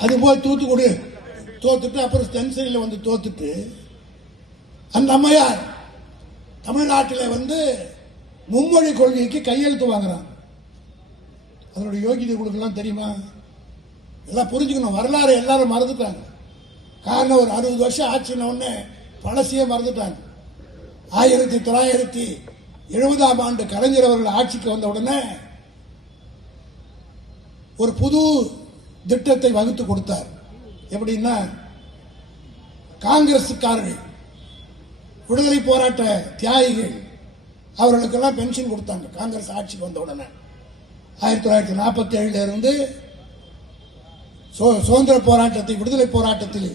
அது போய் தூத்துக்குடி தோத்துட்டு அப்புறம் தென்சென்னையில் வந்து தோத்துட்டு அந்த அம்மையார் தமிழ்நாட்டில் வந்து மும்மொழி கொள்கைக்கு கையெழுத்து வாங்குறாங்க அதனுடைய யோகிதை கொடுக்கலாம் தெரியுமா? எல்லாம் புரிஞ்சுக்கணும். வரலாறு எல்லாரும் மறந்துட்டாங்க. காரணம் ஒரு அறுபது வருஷம் ஆட்சின உடனே பழசியே மறந்துட்டாங்க. ஆயிரத்தி தொள்ளாயிரத்தி எழுபதாம் ஆண்டு கலைஞர் அவர்கள் ஆட்சிக்கு வந்த உடனே ஒரு புது திட்டத்தை வகுத்து கொடுத்தார். எப்படின்னா காங்கிரஸுக்காரர்கள் விடுதலை போராட்ட தியாகிகள் அவர்களுக்கெல்லாம் பென்ஷன் கொடுத்தாங்க. காங்கிரஸ் ஆட்சிக்கு வந்த உடனே. ஆயிரத்தி தொள்ளாயிரத்தி நாற்பத்தி ஏழுல இருந்து சுதந்திர போராட்டத்தை விடுதலை போராட்டத்தில்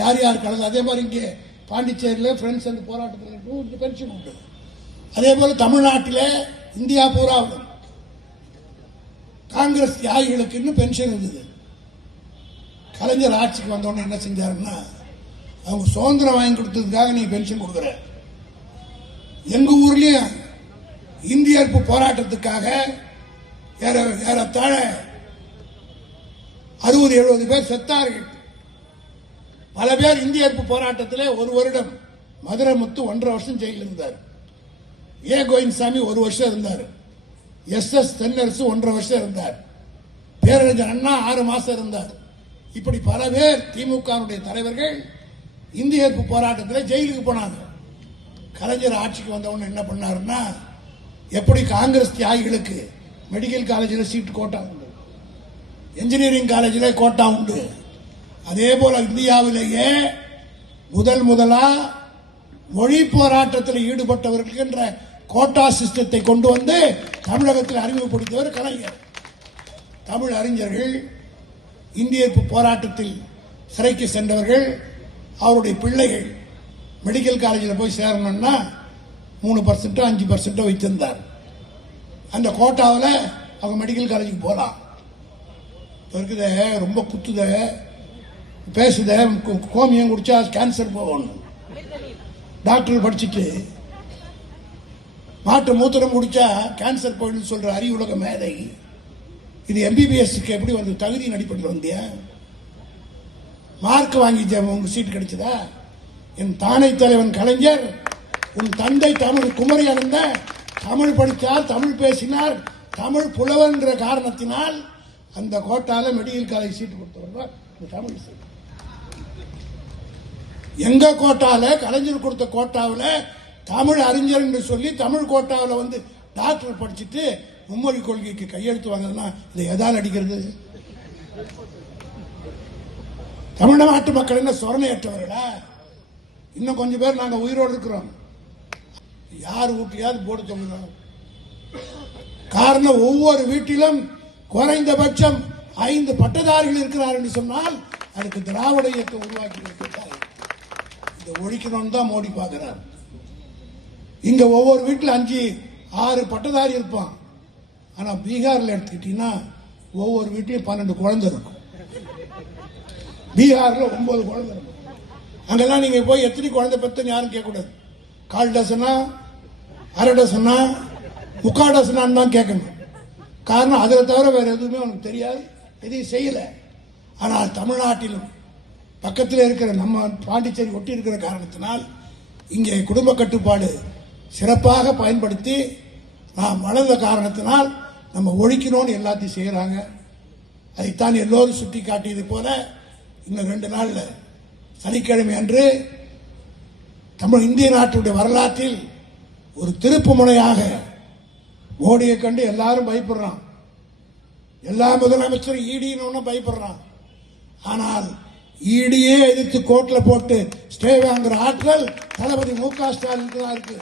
யார் யார் கலந்து அதே மாதிரி இங்கே பாண்டிச்சேரியில் ஃப்ரெண்ட்ஸ் அந்த போராட்டத்தில் பென்ஷன் உண்டு. அதே போல தமிழ்நாட்டில் இந்தியா பூராவிலும் காங்கிரஸ் தியாகிகளுக்கு இன்னும் பென்ஷன் இருந்தது. கலைஞர் ஆட்சிக்கு வந்தோடனே என்ன செஞ்சாருன்னா அவங்க சுதந்திரம் வாங்கி கொடுத்ததுக்காக நீ பென்ஷன் கொடுக்குற. எங்க ஊர்லயும் இந்திய எதிர்ப்பு போராட்டத்துக்காக ஏற- ஏறத்தாழ அறுபது எழுபது பேர் செத்தார்கள். பல பேர் இந்திய போராட்டத்தில் ஒரு வருடம் மதுரை முத்து ஒன்றரை வருஷம் ஜெயிலில் இருந்தார். ஏ. கோவிந்தசாமி ஒரு வருஷம் இருந்தார். எஸ். எஸ். தென்னரசு ஒன்றரை வருஷம் இருந்தார். பேரறிஞர் அண்ணா ஆறு மாசம் இருந்தார். இப்படி பல பேர் திமுகவுடைய தலைவர்கள் இந்திய எதிர்ப்பு போராட்டத்தில் ஜெயிலுக்கு போனாங்க. கலைஞர் ஆட்சிக்கு வந்தவொன்னு என்ன பண்ணாருன்னா எப்படி காங்கிரஸ் தியாகிகளுக்கு மெடிக்கல் காலேஜில் சீட் கோட்டா உண்டு. இன்ஜினியரிங் காலேஜில் கோட்டா உண்டு. அதே போல இந்தியாவிலேயே முதல் முதலா மொழி போராட்டத்தில் ஈடுபட்டவர்கள் என்ற கோட்டா சிஸ்டத்தை கொண்டு வந்து தமிழகத்தில் அறிமுகப்படுத்தியவர் கலைஞர். தமிழ் அறிஞர்கள் இந்திய எதிர்ப்பு போராட்டத்தில் சிறைக்கு சென்றவர்கள் அவருடைய பிள்ளைகள் மெடிக்கல் காலேஜில் போய் சேரணும்னா மூணு பர்சன்ட்டோ அஞ்சு பர்சன்ட்டோ வைத்திருந்தார். அந்த கோட்டாவில் அவங்க மெடிக்கல் காலேஜுக்கு போகலாம் இருக்குத ரொம்ப குத்துத பேசுத கோமியம் குடிச்சா கேன்சர் போகணும் டாக்டர் படிச்சுட்டு மாட்டு மூத்திரம் குடிச்சா கேன்சர் போயிடும் சொல்ற அறிவுலக மேதை. இது எம்பிபிஎஸ்க்கு எப்படி வந்து தகுதியின் அடிப்படையில் வந்தியா? மார்க் வாங்கி உங்க சீட் கிடைச்சதா? என் தானை தலைவன் கலைஞர் உன் தந்தை தமிழ் குமரி அடைந்த தமிழ் படித்தார் தமிழ் பேசினார் தமிழ் புலவர் என்ற காரணத்தினால் அந்த கோட்டால மெடிக்கல் காலேஜ் சீட்டு கொடுத்தவர் தமிழ் சீட் எங்க கோட்டால கலைஞர் கொடுத்த கோட்டாவில் தமிழ் அறிஞர் என்று சொல்லி தமிழ் கோட்டாவில் வந்து டாக்டர் படிச்சுட்டு மும்மொழி கொள்கைக்கு கையெழுத்து வாங்கினா இதை எதால் அடிக்கிறது? தமிழ்நாட்டு மக்கள் என்ன சொரணையற்றவர்களா? இன்னும் கொஞ்சம் பேர் நாங்க உயிரோடு இருக்கிறோம். யார் ஊட்டியாவது போட சொல்லுங்க. காரணம் ஒவ்வொரு வீட்டிலும் குறைந்தபட்சம் ஐந்து பட்டதாரிகள் இருக்கிறார் என்று சொன்னால் அதுக்கு திராவிட இயக்கம் உருவாக்கி இருக்கிறார் இதை ஒழிக்கணும்னு தான் மோடி பார்க்கிறார். இங்க ஒவ்வொரு வீட்டில் அஞ்சு ஆறு பட்டதாரி இருப்பான் ஆனா பீகார்ல எடுத்துக்கிட்டீங்கன்னா ஒவ்வொரு வீட்லயும் பன்னெண்டு குழந்தை இருக்கும். பீகார்ல ஒன்பது குழந்தை இருக்கும். அங்கெல்லாம் நீங்க போய் எத்தனை குழந்தை பெத்தன்னு யாரும் கேட்கக்கூடாது. கால் டசனா அரை டசனா முக்கால் டசனான்னு தான் கேட்கணும். காரணம் அதை தவிர வேற எதுவுமே உனக்கு தெரியாது. எதையும் செய்யல. ஆனால் தமிழ்நாட்டிலும் பக்கத்தில் இருக்கிற நம்ம பாண்டிச்சேரி ஒட்டி இருக்கிற காரணத்தினால் இங்கே குடும்ப கட்டுப்பாடு சிறப்பாக பயன்படுத்தி நாம் வளர்ந்த காரணத்தினால் நம்ம ஒழிக்கணும்னு எல்லாத்தையும் செய்கிறாங்க அதைத்தான் எல்லோரும் சுட்டி காட்டியது போல இன்னும் ரெண்டு நாளில் சனிக்கிழமை அன்று தமிழ் இந்திய நாட்டுடைய வரலாற்றில் ஒரு திருப்பு முனையாக மோடியை கண்டு எல்லாரும் பயப்படுறான். எல்லா முதலமைச்சரும் ஈடின்னு பயப்படுறான். ஆனால் ஈடியே எதிர்த்து கோர்ட்டில் போட்டு ஸ்டே வாங்குற ஆற்றல் தளபதி மு க ஸ்டாலினுக்கு தான் இருக்கு.